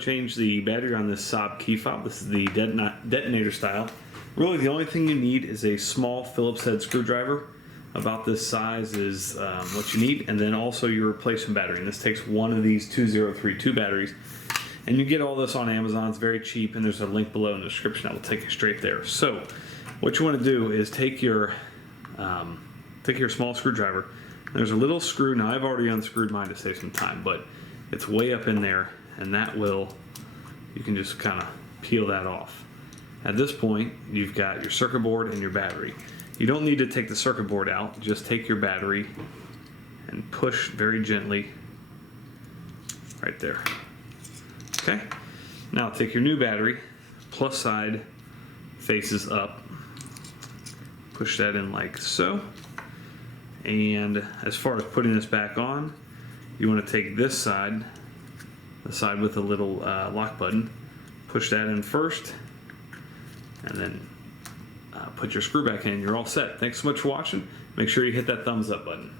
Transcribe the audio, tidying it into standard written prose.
change the battery on this Saab key fob. This is the detonator style. Really, the only thing you need is a small Phillips head screwdriver. About this size is what you need, and then also your replacement battery. And this takes one of these 2032 batteries. And you get all this on Amazon. It's very cheap, and there's a link below in the description that will take you straight there. So, what you want to do is take your small screwdriver. There's a little screw. Now, I've already unscrewed mine to save some time, but it's way up in there, and that will, you can just kind of peel that off. At this point, you've got your circuit board and your battery. You don't need to take the circuit board out. Just take your battery and push very gently right there. Okay? Now take your new battery, plus side faces up. Push that in like so. And as far as putting this back on, you want to take this side, the side with the little lock button, push that in first, and then put your screw back in. You're all set. Thanks so much for watching. Make sure you hit that thumbs up button.